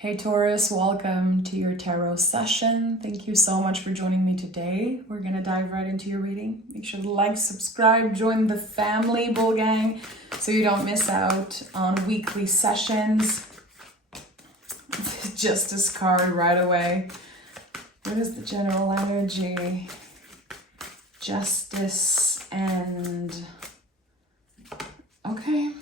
Hey Taurus, welcome to your tarot session. Thank you so much for joining me today. We're gonna dive right into your reading. Make sure to like, subscribe, join the family, Bull Gang, so you don't miss out on weekly sessions. Justice card right away. What is the general energy? Justice and... okay.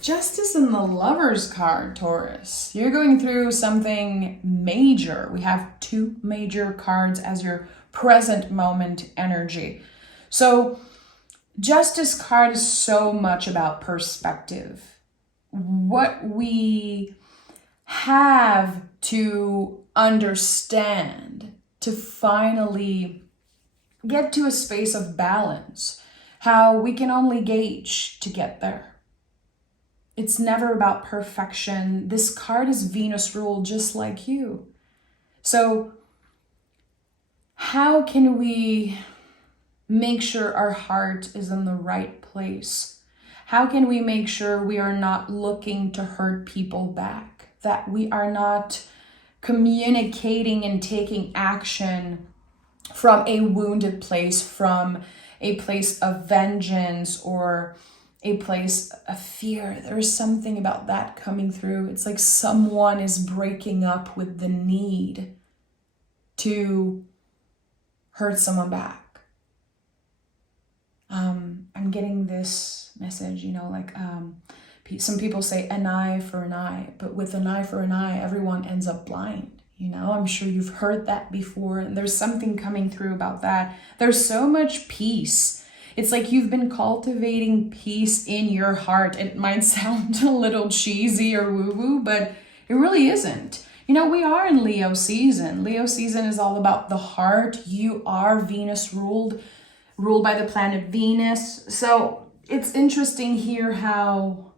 Justice in the Lover's card, Taurus. You're going through something major. We have two major cards as your present moment energy. So Justice card is so much about perspective. What we have to understand to finally get to a space of balance. How we can only gauge to get there. It's never about perfection. This card is Venus ruled just like you. So how can we make sure our heart is in the right place? How can we make sure we are not looking to hurt people back? That we are not communicating and taking action from a wounded place, from a place of vengeance or a place of fear. There's something about that coming through. It's like someone is breaking up with the need to hurt someone back. I'm getting this message, some people say an eye for an eye, but with an eye for an eye, everyone ends up blind. I'm sure you've heard that before, and there's something coming through about that. There's so much peace. It's like you've been cultivating peace in your heart. It might sound a little cheesy or woo-woo, but it really isn't. We are in Leo season. Leo season is all about the heart. You are Venus ruled by the planet Venus. So it's interesting here how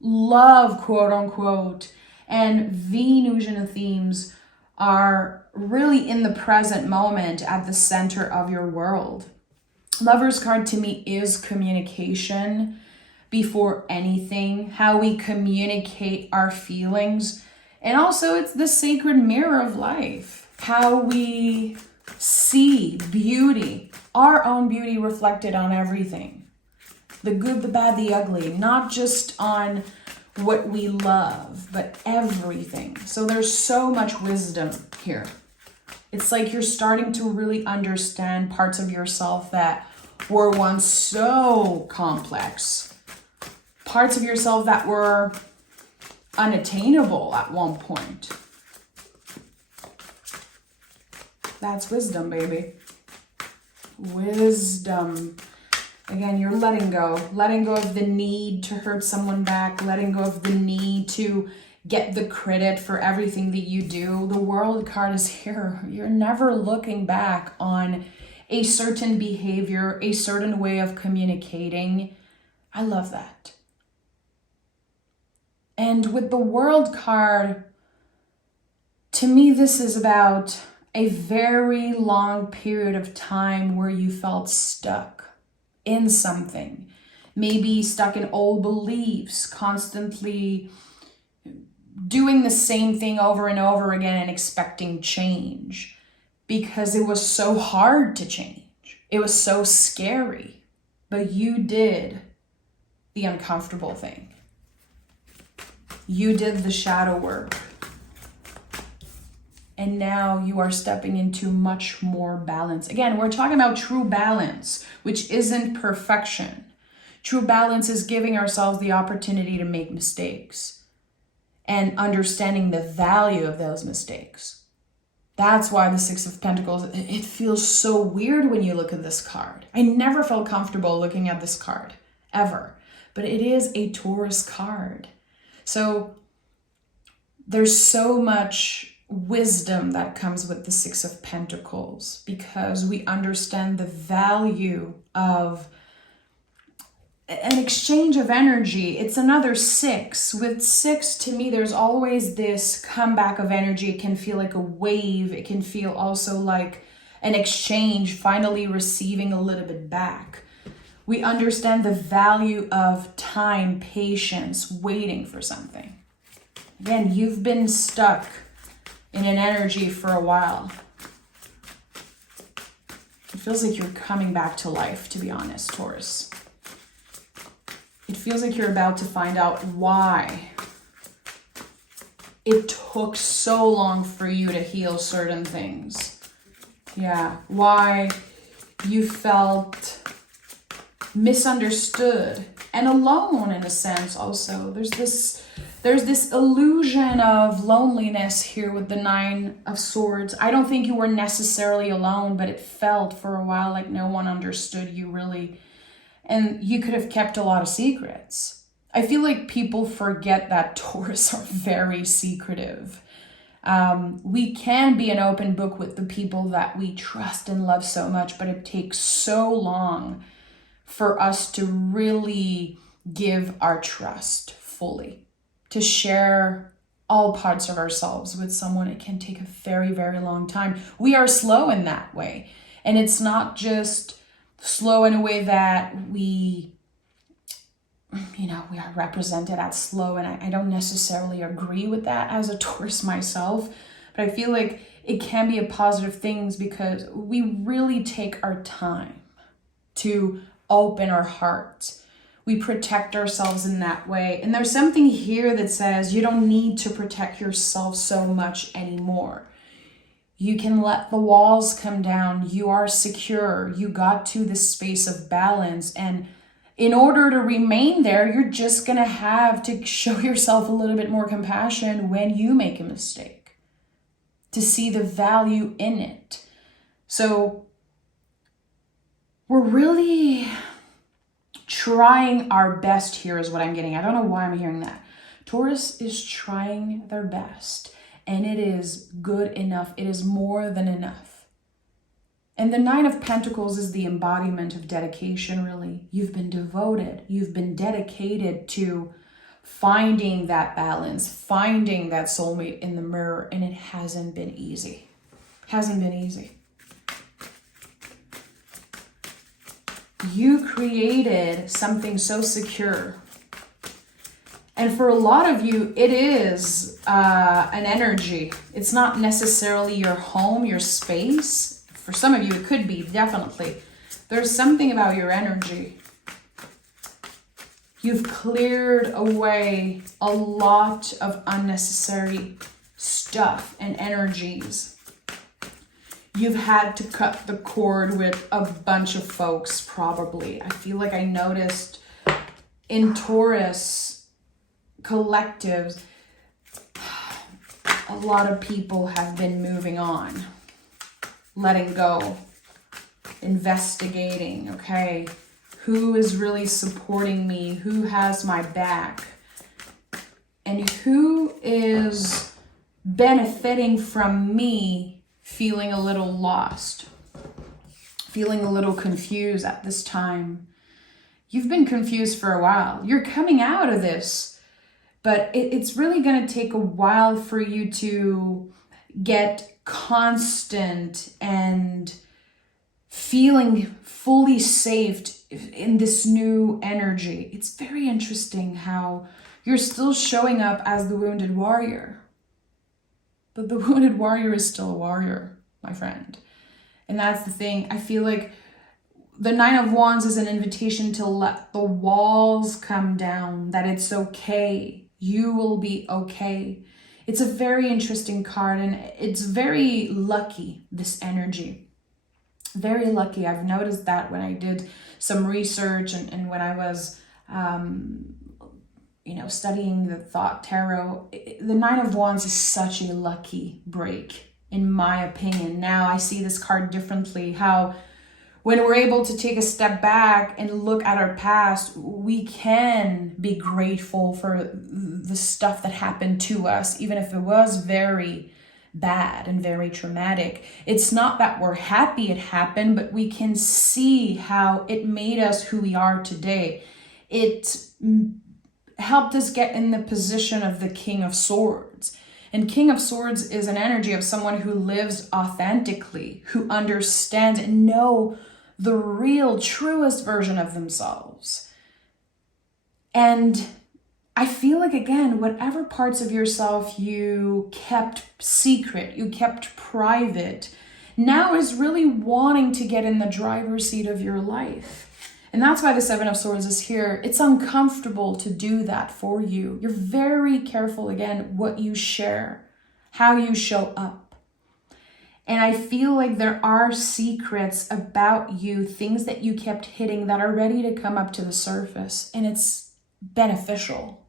love, quote unquote, and Venusian themes are really in the present moment at the center of your world. Lover's card to me is communication before anything, how we communicate our feelings. And also it's the sacred mirror of life, how we see beauty, our own beauty reflected on everything. The good, the bad, the ugly, not just on what we love, but everything. So there's so much wisdom here. It's like you're starting to really understand parts of yourself that were once so complex. Parts of yourself that were unattainable at one point. That's wisdom, baby. Wisdom. Again, you're letting go of the need to hurt someone back, letting go of the need to get the credit for everything that you do. The World card is here. You're never looking back on a certain behavior, a certain way of communicating. I love that. And with the World card, to me, this is about a very long period of time where you felt stuck in something. Maybe stuck in old beliefs, constantly doing the same thing over and over again and expecting change because it was so hard to change. It was so scary, but you did the uncomfortable thing. You did the shadow work. And now you are stepping into much more balance. Again, we're talking about true balance, which isn't perfection. True balance is giving ourselves the opportunity to make mistakes and understanding the value of those mistakes. That's why the Six of Pentacles, it feels so weird when you look at this card. I never felt comfortable looking at this card, ever. But it is a Taurus card. So there's so much wisdom that comes with the Six of Pentacles because we understand the value of an exchange of energy. It's another six. With six, to me, there's always this comeback of energy. It can feel like a wave. It can feel also like an exchange, finally receiving a little bit back. We understand the value of time, patience, waiting for something. Again, you've been stuck in an energy for a while. It feels like you're coming back to life, to be honest, Taurus. It feels like you're about to find out why it took so long for you to heal certain things. Yeah, why you felt misunderstood and alone in a sense also. There's this illusion of loneliness here with the Nine of Swords. I don't think you were necessarily alone, but it felt for a while like no one understood you really. And you could have kept a lot of secrets. I feel like people forget that Taurus are very secretive. We can be an open book with the people that we trust and love so much, but it takes so long for us to really give our trust fully. To share all parts of ourselves with someone, it can take a very, very long time. We are slow in that way. And it's not just slow in a way that we are represented as slow. And I don't necessarily agree with that as a Taurus myself. But I feel like it can be a positive thing because we really take our time to open our hearts. We protect ourselves in that way. And there's something here that says you don't need to protect yourself so much anymore. You can let the walls come down. You are secure. You got to this space of balance. And in order to remain there, you're just going to have to show yourself a little bit more compassion when you make a mistake, to see the value in it. So we're really trying our best here is what I'm getting. I don't know why I'm hearing that. Taurus is trying their best, and it is good enough. It is more than enough. And the Nine of Pentacles is the embodiment of dedication, really. You've been devoted. You've been dedicated to finding that balance, finding that soulmate in the mirror, and it hasn't been easy. Hasn't been easy. You created something so secure. And for a lot of you, it is an energy. It's not necessarily your home, your space. For some of you, it could be, definitely. There's something about your energy. You've cleared away a lot of unnecessary stuff and energies. You've had to cut the cord with a bunch of folks, probably. I feel like I noticed in Taurus collectives, a lot of people have been moving on, letting go, investigating, okay? Who is really supporting me? Who has my back? And who is benefiting from me feeling a little lost, feeling a little confused at this time? You've been confused for a while. You're coming out of this, but it's really going to take a while for you to get constant and feeling fully safe in this new energy. It's very interesting how you're still showing up as the wounded warrior. But the wounded warrior is still a warrior, my friend. And that's the thing. I feel like the Nine of Wands is an invitation to let the walls come down, that it's okay. You will be okay. It's a very interesting card, and it's very lucky, this energy. Very lucky. I've noticed that when I did some research and when I was studying the Thought Tarot. The Nine of Wands is such a lucky break, in my opinion. Now I see this card differently, how when we're able to take a step back and look at our past, we can be grateful for the stuff that happened to us, even if it was very bad and very traumatic. It's not that we're happy it happened, but we can see how it made us who we are today. It helped us get in the position of the King of Swords. And King of Swords is an energy of someone who lives authentically, who understands and know the real, truest version of themselves. And I feel like, again, whatever parts of yourself you kept secret, you kept private, now is really wanting to get in the driver's seat of your life. And that's why the Seven of Swords is here. It's uncomfortable to do that for you. You're very careful, again, what you share, how you show up. And I feel like there are secrets about you, things that you kept hiding that are ready to come up to the surface. And it's beneficial.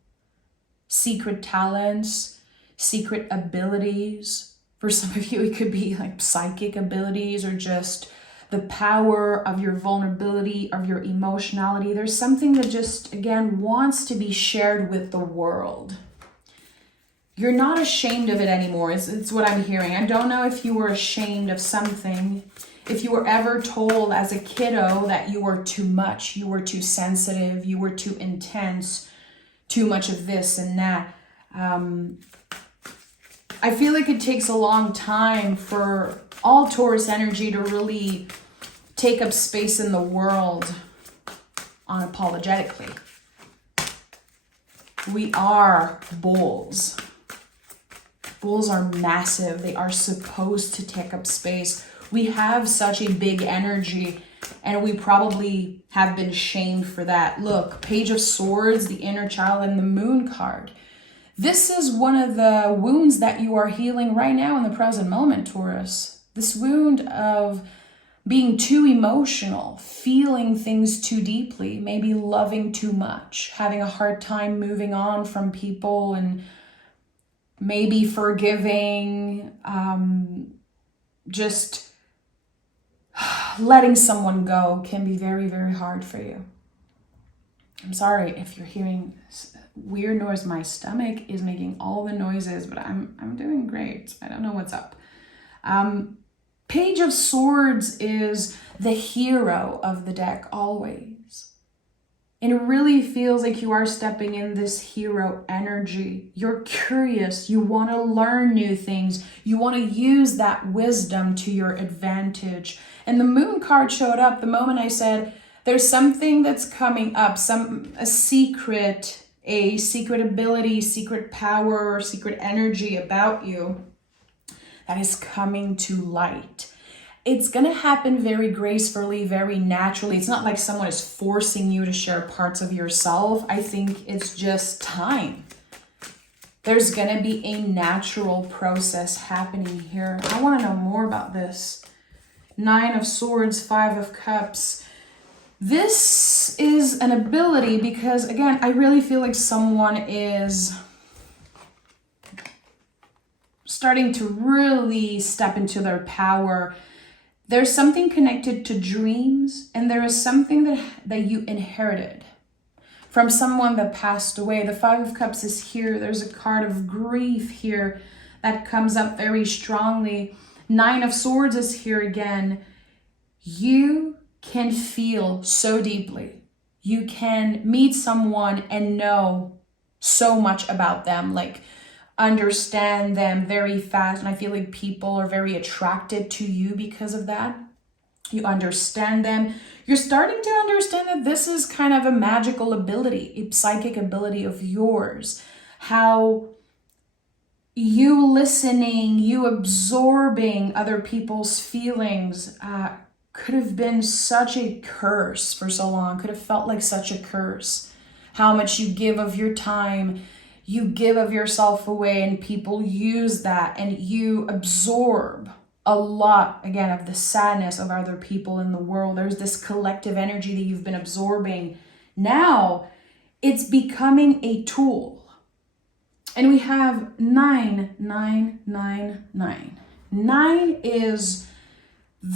Secret talents, secret abilities. For some of you, it could be like psychic abilities or just the power of your vulnerability, of your emotionality. There's something that just, again, wants to be shared with the world. You're not ashamed of it anymore. It's what I'm hearing. I don't know if you were ashamed of something, if you were ever told as a kiddo that you were too much, you were too sensitive, you were too intense, too much of this and that. I feel like it takes a long time for all Taurus energy to really take up space in the world unapologetically. We are bulls. Bulls are massive. They are supposed to take up space. We have such a big energy, and we probably have been shamed for that. Look, Page of Swords, the inner child, and the Moon card. This is one of the wounds that you are healing right now in the present moment, Taurus. This wound of being too emotional, feeling things too deeply, maybe loving too much, having a hard time moving on from people and maybe forgiving, just letting someone go can be very, very hard for you. I'm sorry if you're hearing weird noise. My stomach is making all the noises, but I'm doing great. I don't know what's up. Page of Swords is the hero of the deck always. And it really feels like you are stepping in this hero energy. You're curious. You want to learn new things. You want to use that wisdom to your advantage. And the Moon card showed up the moment I said, there's something that's coming up, a secret ability, secret power, secret energy about you that is coming to light. It's going to happen very gracefully, very naturally. It's not like someone is forcing you to share parts of yourself. I think it's just time. There's going to be a natural process happening here. I want to know more about this. 9 of Swords, 5 of Cups. This is an ability because, again, I really feel like someone is starting to really step into their power. There's something connected to dreams, and there is something that you inherited from someone that passed away. The 5 of Cups is here. There's a card of grief here that comes up very strongly. 9 of Swords is here again. You can feel so deeply. You can meet someone and know so much about them, like understand them very fast. And I feel like people are very attracted to you because of that. You understand them. You're starting to understand that this is kind of a magical ability, a psychic ability of yours. How you listening, you absorbing other people's feelings could have been such a curse for so long, could have felt like such a curse. How much you give of your time, you give of yourself away, and people use that, and you absorb a lot, again, of the sadness of other people in the world. There's this collective energy that you've been absorbing. Now it's becoming a tool. And we have 9, 9, 9, 9. 9 is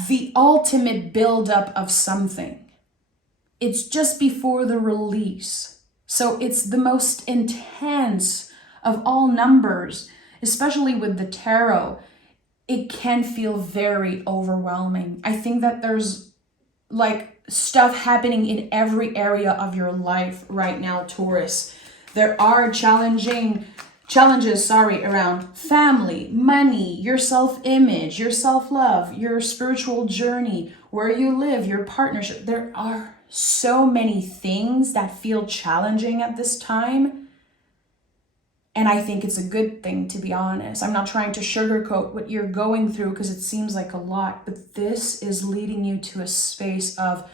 the ultimate buildup of something. It's just before the release. So it's the most intense of all numbers, especially with the tarot. It can feel very overwhelming. I think that there's like stuff happening in every area of your life right now, Taurus. There are challenges around family, money, your self-image, your self-love, your spiritual journey, where you live, your partnership. There are so many things that feel challenging at this time. And I think it's a good thing, to be honest. I'm not trying to sugarcoat what you're going through because it seems like a lot, but this is leading you to a space of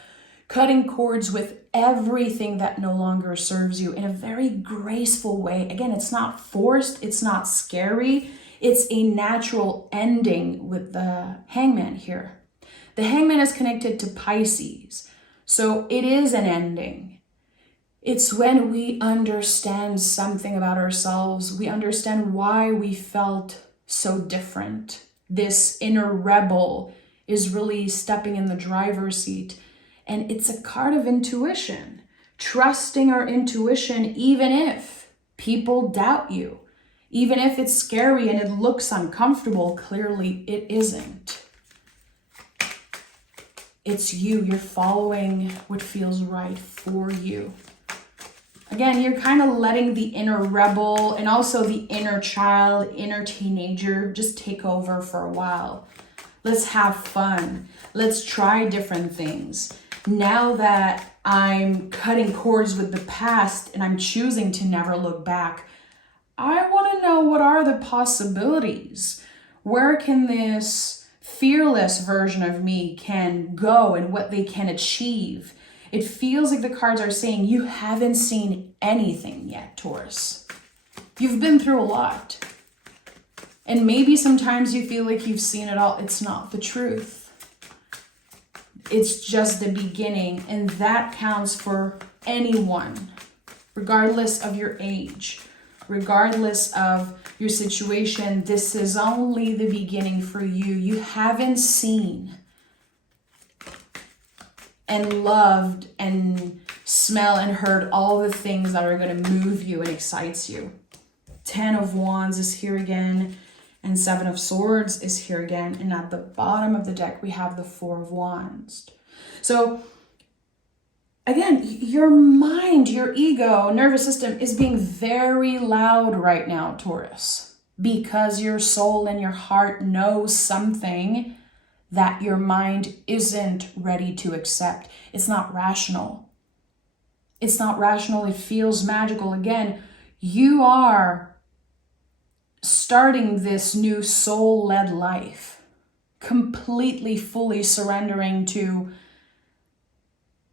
cutting cords with everything that no longer serves you in a very graceful way. Again, it's not forced, it's not scary, it's a natural ending with the Hangman here. The Hangman is connected to Pisces, so it is an ending. It's when we understand something about ourselves, we understand why we felt so different. This inner rebel is really stepping in the driver's seat. And it's a card of intuition, trusting our intuition even if people doubt you, even if it's scary and it looks uncomfortable. Clearly it isn't. It's you. You're following what feels right for you. Again, you're kind of letting the inner rebel and also the inner child, inner teenager just take over for a while. Let's have fun. Let's try different things. Now that I'm cutting cords with the past and I'm choosing to never look back, I want to know, what are the possibilities? Where can this fearless version of me can go and what they can achieve? It feels like the cards are saying you haven't seen anything yet, Taurus. You've been through a lot. And maybe sometimes you feel like you've seen it all. It's not the truth. It's just the beginning, and that counts for anyone, regardless of your age, regardless of your situation. This is only the beginning for you. You haven't seen and loved and smell and heard all the things that are going to move you and excites you. 10 of Wands is here again, and 7 of Swords is here again. And at the bottom of the deck, we have the 4 of Wands. So again, your mind, your ego, nervous system is being very loud right now, Taurus, because your soul and your heart knows something that your mind isn't ready to accept. It's not rational. It's not rational. It feels magical. Again, you are starting this new soul-led life, completely, fully surrendering to,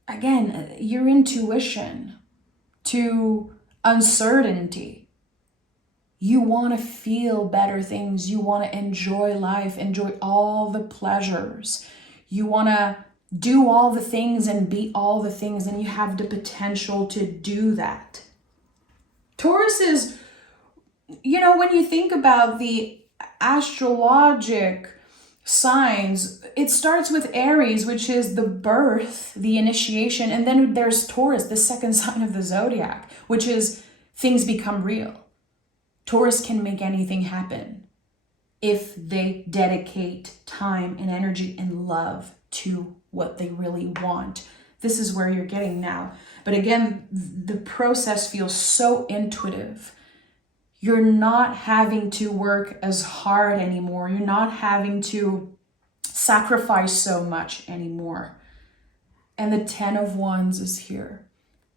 again, your intuition, to uncertainty. You want to feel better things. You want to enjoy life, enjoy all the pleasures. You want to do all the things and be all the things, and you have the potential to do that. Taurus is, when you think about the astrologic signs, it starts with Aries, which is the birth, the initiation, and then there's Taurus, the second sign of the zodiac, which is things become real. Taurus can make anything happen if they dedicate time and energy and love to what they really want. This is where you're getting now. But again, the process feels so intuitive. You're not having to work as hard anymore. You're not having to sacrifice so much anymore. And the 10 of Wands is here.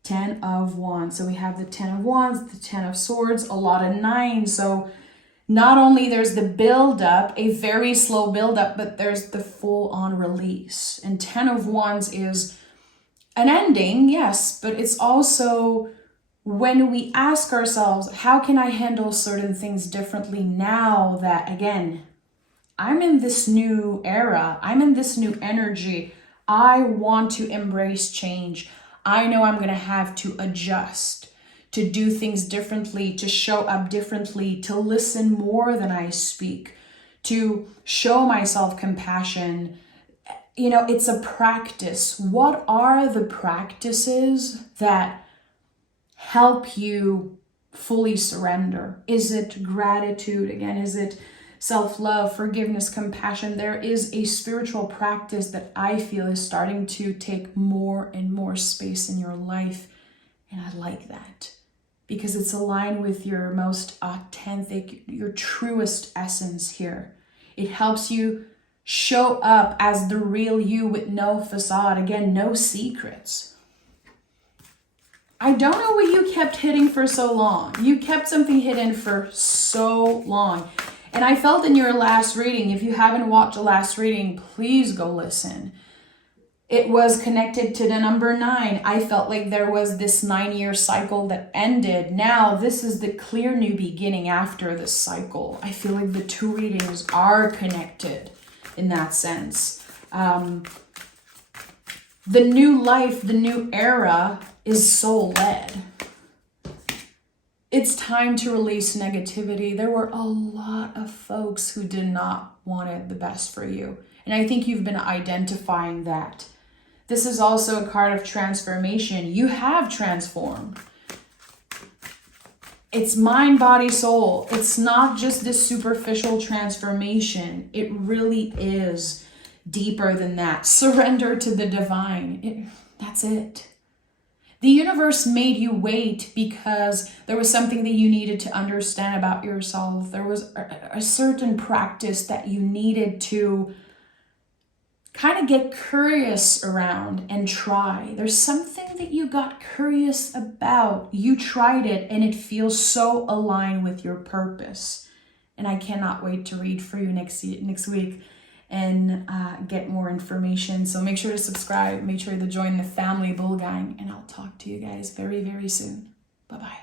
10 of Wands. So we have the 10 of Wands, the 10 of Swords, a lot of 9. So not only there's the build-up, a very slow build-up, but there's the full-on release. And 10 of Wands is an ending, yes, but it's also when we ask ourselves, how can I handle certain things differently now that, again, I'm in this new era, I'm in this new energy, I want to embrace change. I know I'm going to have to adjust, to do things differently, to show up differently, to listen more than I speak, to show myself compassion. It's a practice. What are the practices that help you fully surrender? Is it gratitude? Again, is it self-love, forgiveness, compassion? There is a spiritual practice that I feel is starting to take more and more space in your life. And I like that because it's aligned with your most authentic, your truest essence here. It helps you show up as the real you with no facade. Again, no secrets. I don't know what you kept hitting for so long. You kept something hidden for so long. And I felt in your last reading, if you haven't watched the last reading, please go listen. It was connected to the number 9. I felt like there was this 9-year cycle that ended. Now, this is the clear new beginning after the cycle. I feel like the 2 readings are connected in that sense. The new life, the new era is soul-led. It's time to release negativity. There were a lot of folks who did not want it the best for you. And I think you've been identifying that. This is also a card of transformation. You have transformed. It's mind, body, soul. It's not just this superficial transformation. It really is deeper than that. Surrender to the divine. That's it. The universe made you wait because there was something that you needed to understand about yourself. There was a certain practice that you needed to kind of get curious around and try. There's something that you got curious about. You tried it and it feels so aligned with your purpose. And I cannot wait to read for you next week and get more information. So make sure to subscribe. Make sure to join the family Bull Gang. And I'll talk to you guys very, very soon. Bye-bye.